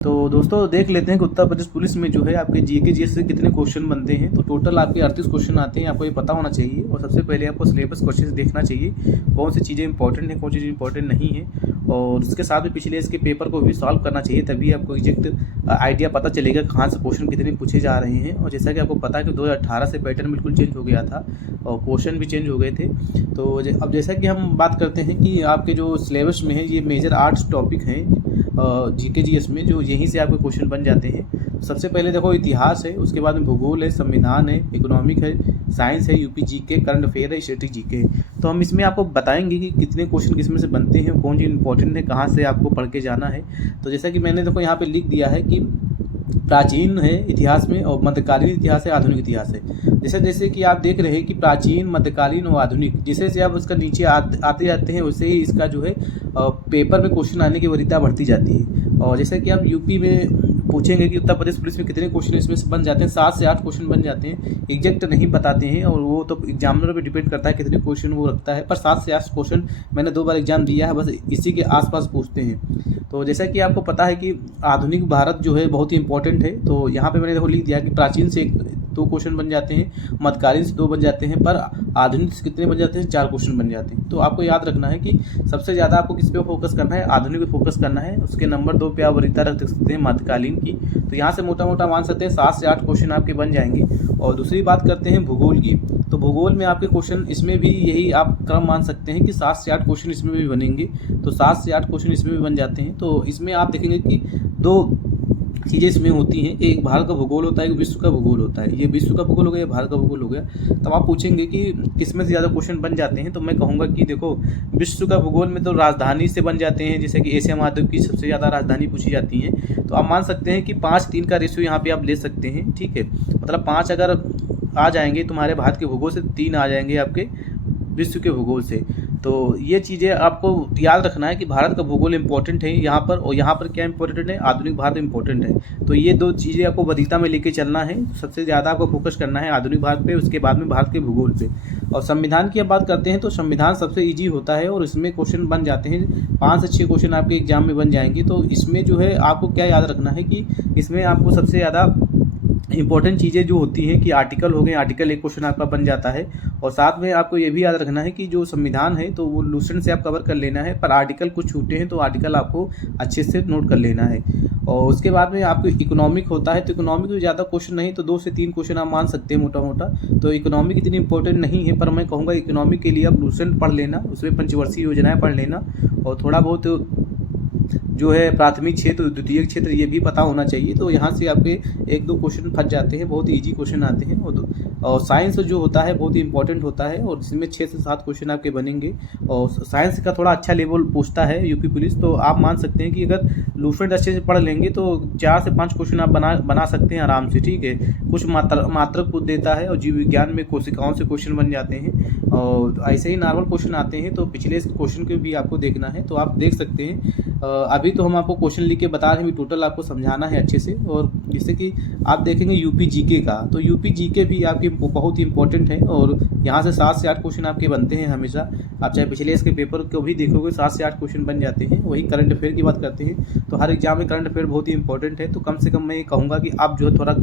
तो दोस्तों देख लेते हैं कि उत्तर प्रदेश पुलिस में जो है आपके जीके जीएस से कितने क्वेश्चन बनते हैं। तो टोटल आपके 38 क्वेश्चन आते हैं, आपको ये पता होना चाहिए। और सबसे पहले आपको सिलेबस क्वेश्चन देखना चाहिए, कौन सी चीज़ें इंपॉर्टेंट हैं, कौन सी चीज़ इंपॉर्टेंट नहीं है। और उसके साथ में पिछले इसके पेपर को भी सॉल्व करना चाहिए, तभी आपको एग्जैक्ट आइडिया पता चलेगा कहाँ से क्वेश्चन कितने पूछे जा रहे हैं। और जैसा कि आपको पता है कि 2018 से पैटर्न बिल्कुल चेंज हो गया था और क्वेश्चन भी चेंज हो गए थे। तो अब जैसा कि हम बात करते हैं कि आपके जो सिलेबस में है ये मेजर 8 टॉपिक हैं जीके जीएस में, जो यहीं से आपके क्वेश्चन बन जाते हैं। सबसे पहले देखो इतिहास है, उसके बाद में भूगोल है, संविधान है, इकोनॉमिक है, साइंस है, यूपी जीके, करंट अफेयर है, स्टैटिक जीके है। तो हम इसमें आपको बताएंगे कि कितने क्वेश्चन किसमें से बनते हैं, कौन चीज़ इंपॉर्टेंट है, कहाँ से आपको पढ़ के जाना है। तो जैसा कि मैंने देखो यहाँ पे लिख दिया है कि प्राचीन है इतिहास में, और मध्यकालीन इतिहास है, आधुनिक इतिहास है। जैसे जैसे कि आप देख रहे हैं कि प्राचीन, मध्यकालीन और आधुनिक, जैसे जैसे आप उसका नीचे आते जाते हैं वैसे ही इसका जो है पेपर में क्वेश्चन आने की वरीयता बढ़ती जाती है। और जैसे कि आप यूपी में पूछेंगे कि उत्तर प्रदेश पुलिस में कितने क्वेश्चन इसमें से बन जाते हैं, 7 से 8 क्वेश्चन बन जाते हैं। एग्जैक्ट नहीं बताते हैं और वो तो एग्जामिनर पे डिपेंड करता है कितने क्वेश्चन वो रखता है, पर 7 से 8 क्वेश्चन मैंने 2 बार एग्जाम दिया है, बस इसी के आसपास पूछते हैं। तो जैसा कि आपको पता है कि आधुनिक भारत जो है बहुत ही इंपॉर्टेंट है। तो यहाँ पे मैंने देखो लिख दिया कि प्राचीन से 2 क्वेश्चन बन जाते हैं, मध्यकालीन से 2 बन जाते हैं, पर आधुनिक से कितने बन जाते हैं, 4 क्वेश्चन बन जाते हैं। तो आपको याद रखना है कि सबसे ज़्यादा आपको किस पे फोकस करना है, आधुनिक पे फोकस करना है। उसके नंबर 2 पे आप वरीयता रख सकते हैं मध्यकालीन की। तो यहाँ से मोटा मोटा मान सकते हैं 7 से 8 क्वेश्चन आपके बन जाएंगे। और दूसरी बात करते हैं भूगोल की। तो भूगोल में आपके क्वेश्चन इसमें भी यही आप क्रम मान सकते हैं कि 7 से 8 क्वेश्चन इसमें भी बनेंगे। तो 7 से 8 क्वेश्चन इसमें भी बन जाते हैं। तो इसमें आप देखेंगे कि 2 चीज़ें इसमें होती हैं, एक भारत का भूगोल होता है, एक विश्व का भूगोल होता है। ये विश्व का भूगोल हो गया, भारत का भूगोल हो गया। तब आप पूछेंगे कि किसमें से ज़्यादा क्वेश्चन बन जाते हैं, तो मैं कहूँगा कि देखो विश्व का भूगोल में तो राजधानी से बन जाते हैं, जैसे कि एशिया महाद्वीप की सबसे ज़्यादा राजधानी पूछी जाती है। तो आप मान सकते हैं कि 5-3 का रेशियो यहाँ पे आप ले सकते हैं, ठीक है। मतलब 5 अगर आ जाएंगे तुम्हारे भारत के भूगोल से, 3 आ जाएंगे आपके विश्व के भूगोल से। तो ये चीज़ें आपको याद रखना है कि भारत का भूगोल इंपॉर्टेंट है यहाँ पर, और यहाँ पर क्या इंपॉर्टेंट है, आधुनिक भारत इंपॉर्टेंट है। तो ये 2 चीज़ें आपको वरीयता में लेके चलना है। सबसे ज़्यादा आपको फोकस करना है आधुनिक भारत पे, उसके बाद में भारत के भूगोल पे। और संविधान की अब बात करते हैं तो संविधान सबसे ईजी होता है और इसमें क्वेश्चन बन जाते हैं, 5 से 6 क्वेश्चन आपके एग्जाम में बन जाएंगे। तो इसमें जो है आपको क्या याद रखना है कि इसमें आपको सबसे ज़्यादा इंपॉर्टेंट चीज़ें जो होती हैं कि आर्टिकल हो गए, आर्टिकल 1 क्वेश्चन आपका बन जाता है। और साथ में आपको ये भी याद रखना है कि जो संविधान है तो वो लूसेंट से आप कवर कर लेना है, पर आर्टिकल कुछ छूटे हैं तो आर्टिकल आपको अच्छे से नोट कर लेना है। और उसके बाद में आपको इकोनॉमिक होता है, तो इकोनॉमिक में ज़्यादा क्वेश्चन नहीं, तो 2 से 3 क्वेश्चन आप मान सकते हैं मोटा मोटा। तो इकोनॉमिक इतनी इंपॉर्टेंट नहीं है, पर मैं कहूँगा इकोनॉमिक के लिए आप लूसेंट पढ़ लेना, उसमें पंचवर्षीय योजनाएँ पढ़ लेना, और थोड़ा बहुत जो है प्राथमिक क्षेत्र, द्वितीयक क्षेत्र, ये भी पता होना चाहिए। तो यहाँ से आपके 1-2 क्वेश्चन फंस जाते हैं, बहुत ईजी क्वेश्चन आते हैं। और साइंस जो होता है बहुत ही इंपॉर्टेंट होता है, और इसमें 6 से 7 क्वेश्चन आपके बनेंगे। और साइंस का थोड़ा अच्छा लेवल पूछता है यूपी पुलिस। तो आप मान सकते हैं कि अगर लूसेंट अच्छे से पढ़ लेंगे तो 4 से 5 क्वेश्चन आप बना सकते हैं आराम से, ठीक है। कुछ मात्रक पूछ देता है, और जीव विज्ञान में कोशिकाओं से क्वेश्चन बन जाते हैं, और ऐसे ही नॉर्मल क्वेश्चन आते हैं। तो पिछले क्वेश्चन को भी आपको देखना है, तो आप देख सकते हैं। अभी तो हम आपको क्वेश्चन लिख के बता रहे हैं, टोटल आपको समझाना है अच्छे से। और जैसे कि आप देखेंगे यूपी जीके का, तो यूपी जीके भी आपकी बहुत ही इंपॉर्टेंट है, और यहाँ से 7 से 8 क्वेश्चन आपके बनते हैं हमेशा। आप चाहे पिछले इसके पेपर को भी देखोगे, 7 से 8 क्वेश्चन बन जाते हैं। वही करंट अफेयर की बात करते हैं, तो हर एग्जाम में करंट अफेयर बहुत ही इंपॉर्टेंट है। तो कम से कम मैं ये कहूँगा कि आप जो है थोड़ा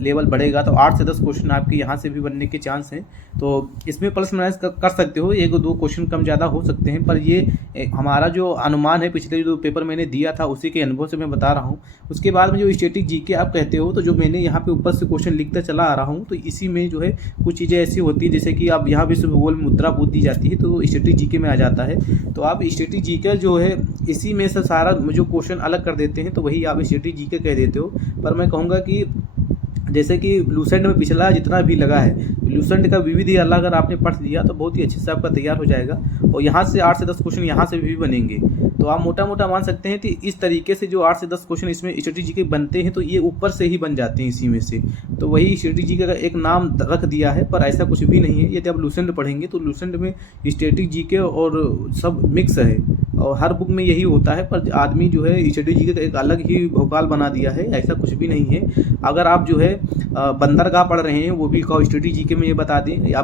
लेवल बढ़ेगा तो 8 से 10 क्वेश्चन आपके यहाँ से भी बनने के चांस हैं। तो इसमें प्लस माइनस कर सकते हो, 1-2 क्वेश्चन कम ज़्यादा हो सकते हैं, पर ये हमारा जो अनुमान है, पिछले जो पेपर मैंने दिया था उसी के अनुभव से मैं बता रहा हूँ। उसके बाद में जो स्टैटिक जीके आप कहते हो, तो जो मैंने यहाँ पे ऊपर से क्वेश्चन लिखता चला आ रहा हूँ, तो इसी में जो है कुछ चीज़ें ऐसी होती हैं, जैसे कि आप यहाँ विश्व भूगोल में मुद्रा पूछ दी जाती है, तो स्टैटिक जीके में आ जाता है। तो आप स्टैटिक जीके जो है इसी में से सारा जो क्वेश्चन अलग कर देते हैं, तो वही आप स्टैटिक जीके कह देते हो। पर मैं कहूँगा कि जैसे कि लूसेंट में पिछला जितना भी लगा है, लूसेंट का विविध अल्लाह अगर आपने पढ़ लिया तो बहुत ही अच्छे से आपका तैयार हो जाएगा। और यहाँ से 8 से 10 क्वेश्चन यहाँ से भी बनेंगे। तो आप मोटा मोटा मान सकते हैं कि इस तरीके से जो 8 से 10 क्वेश्चन इसमें स्टैटिक जीके बनते हैं, तो ये ऊपर से ही बन जाते हैं इसी में से। तो वही स्टैटिक जीके का एक नाम रख दिया है, पर ऐसा कुछ भी नहीं है। यदि आप लूसेंट पढ़ेंगे तो लूसेंट में स्टैटिक जीके और सब मिक्स है, और हर बुक में यही होता है, पर आदमी जो है स्टडी जीके का एक अलग ही भोकाल बना दिया है। ऐसा कुछ भी नहीं है। अगर आप जो है बंदरगाह पढ़ रहे हैं वो भी स्टडी जीके में ये बता दें, या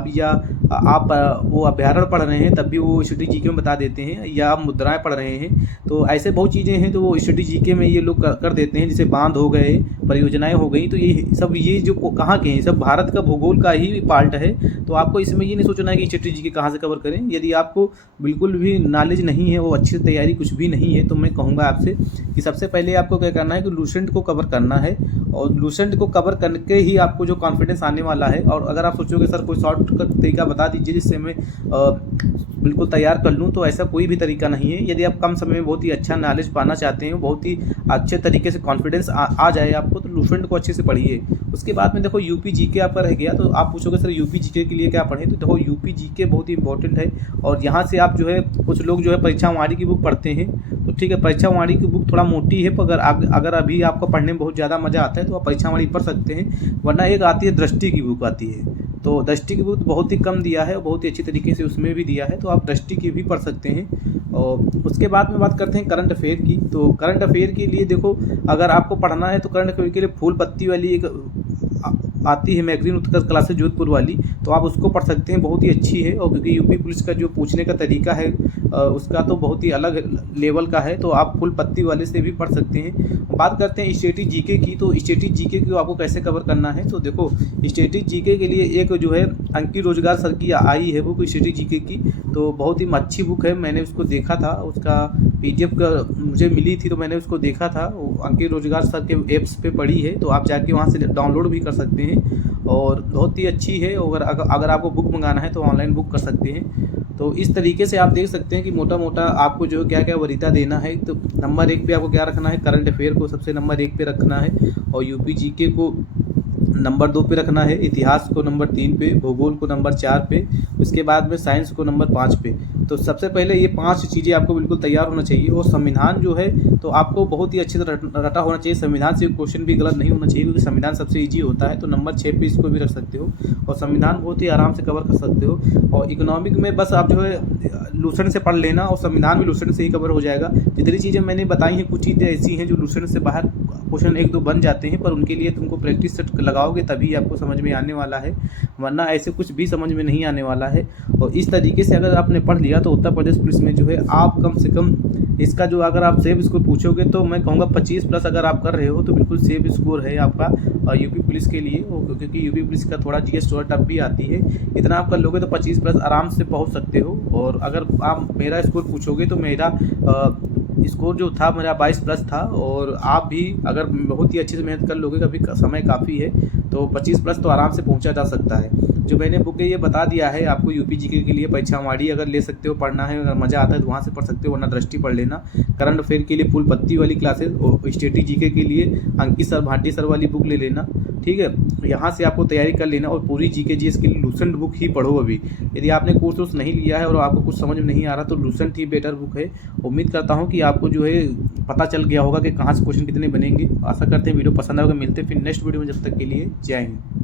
आप वो अभ्यारण्य पढ़ रहे हैं तब भी वो स्टडी जीके में बता देते हैं, या आप मुद्राएं पढ़ रहे हैं तो ऐसे बहुत चीज़ें हैं तो वो स्टडी जीके में ये लोग कर देते हैं। जैसे बांध हो गए, परियोजनाएं हो गई, तो ये जो कहाँ के हैं, सब भारत का भूगोल का ही पार्ट है। तो आपको इसमें ये नहीं सोचना है कि स्टडी जीके कहाँ से कवर करें। यदि आपको बिल्कुल भी नॉलेज नहीं है, वो अच्छी तैयारी कुछ भी नहीं है, तो मैं कहूँगा आपसे कि सबसे पहले आपको क्या करना है कि लूसेंट को कवर करना है, और लूसेंट को कवर करके ही आपको जो कॉन्फिडेंस आने वाला है। और अगर आप सोचोगे सर कोई शॉर्टकट तरीका बता दीजिए जिससे मैं बिल्कुल तैयार कर लूँ, तो ऐसा कोई भी तरीका नहीं है। यदि आप कम समय में बहुत ही अच्छा नॉलेज पाना चाहते हैं, बहुत ही अच्छे तरीके से कॉन्फिडेंस आ जाए आपको, तो लूसेंट को अच्छे से पढ़िए। उसके बाद में देखो यूपी जीके आपका रह गया, तो आप पूछोगे सर यूपी जीके के लिए क्या पढ़ें, तो देखो यूपी जीके बहुत ही इंपॉर्टेंट है। और यहाँ से आप जो है कुछ लोग जो है परीक्षा वाणी की बुक पढ़ते हैं, तो ठीक है, परीक्षा वाणी की बुक थोड़ा मोटी है, पर अगर अभी आपको पढ़ने में बहुत ज़्यादा मज़ा आता है तो आप परीक्षा वाणी पढ़ सकते हैं। वरना एक आती है दृष्टि की बुक आती है, तो दृष्टि की बुक बहुत ही कम दिया है और बहुत ही अच्छी तरीके से उसमें भी दिया है, तो आप दृष्टि की भी पढ़ सकते हैं। और उसके बाद में बात करते हैं करंट अफेयर की। तो करंट अफेयर के लिए देखो, अगर आपको पढ़ना है तो करंट अफेयर के लिए फूल पत्ती वाली एक आती है मैगजीन उत्कर्ष क्लासेस जोधपुर वाली, तो आप उसको पढ़ सकते हैं, बहुत ही अच्छी है। और क्योंकि यूपी पुलिस का जो पूछने का तरीका है उसका तो बहुत ही अलग लेवल का है, तो आप फुल पत्ती वाले से भी पढ़ सकते हैं। बात करते हैं स्टेटिक जीके की, तो स्टेटिक जीके को आपको कैसे कवर करना है, तो देखो स्टेटिक जीके के लिए एक जो है अंकित रोजगार सर की आई है बुक स्टेटिक जीके की, तो बहुत ही अच्छी बुक है। मैंने उसको देखा था, उसका PDF का मुझे मिली थी, तो मैंने उसको देखा था। अंकित रोजगार सर के ऐप्स पे पड़ी है, तो आप जाके वहाँ से डाउनलोड भी कर सकते हैं और बहुत ही अच्छी है। और अगर आपको बुक मंगाना है तो ऑनलाइन बुक कर सकते हैं। तो इस तरीके से आप देख सकते हैं कि मोटा मोटा आपको जो क्या क्या वरीयता देना है। तो नंबर 1 पे आपको क्या रखना है, करंट अफेयर को सबसे नंबर 1 पे रखना है, और यूपी जीके को नंबर 2 पे रखना है, इतिहास को नंबर 3 पे, भूगोल को नंबर 4 पे, उसके बाद में साइंस को नंबर 5 पे। तो सबसे पहले ये 5 चीज़ें आपको बिल्कुल तैयार होना चाहिए। और संविधान जो है तो आपको बहुत ही अच्छे से रटा होना चाहिए। संविधान से क्वेश्चन भी गलत नहीं होना चाहिए, क्योंकि संविधान सबसे ईजी होता है। तो नंबर 6 पे इसको भी रख सकते हो, और संविधान बहुत ही आराम से कवर कर सकते हो। और इकोनॉमिक में बस आप जो है लूसेंट से पढ़ लेना, और संविधान भी लूसेंट से ही कवर हो जाएगा। जितनी चीज़ें मैंने बताई हैं, कुछ चीज़ें ऐसी हैं जो लूसेंट से बाहर क्वेश्चन 1-2 बन जाते हैं, पर उनके लिए तुमको प्रैक्टिस सेट लगाओगे तभी आपको समझ में आने वाला है, वरना ऐसे कुछ भी समझ में नहीं आने वाला है। और इस तरीके से अगर आपने पढ़ लिया तो उत्तर प्रदेश पुलिस में जो है आप कम से कम इसका जो अगर आप सेव स्कोर पूछोगे तो मैं कहूँगा 25+ अगर आप कर रहे हो तो बिल्कुल सेव स्कोर है आपका यूपी पुलिस के लिए। क्योंकि यूपी पुलिस का थोड़ा GS थोड़ा टफ भी आती है, इतना आप कर लोगे तो 25+ आराम से पहुँच सकते हो। और अगर आप मेरा स्कोर पूछोगे तो मेरा स्कोर जो था मेरा 22+ था, और आप भी अगर बहुत ही अच्छे से मेहनत कर लोगे, कभी समय काफ़ी है, तो 25+ तो आराम से पहुंचा जा सकता है। जो मैंने बुक ये बता दिया है आपको यूपी जीके के लिए, परीक्षा वाणी अगर ले सकते हो, पढ़ना है, अगर मज़ा आता है तो वहाँ से पढ़ सकते हो, वरना दृष्टि पढ़ लेना। करंट अफेयर के लिए फुल पत्ती वाली क्लासेस, और स्टेटिक जीके के लिए अंकित सर भाटी सर वाली बुक ले लेना, ठीक है। यहाँ से आपको तैयारी कर लेना, और पूरी जीके जीएस के लिए लूसेंट बुक ही पढ़ो। अभी यदि आपने कोर्स नहीं लिया है और आपको कुछ समझ में नहीं आ रहा तो लूसेंट ही बेटर बुक है। उम्मीद करता हूँ कि आपको जो है पता चल गया होगा कि कहाँ से क्वेश्चन कितने बनेंगे। आशा करते हैं वीडियो पसंद आएगा। मिलते हैं फिर नेक्स्ट वीडियो में, जब तक के लिए जय हिंद।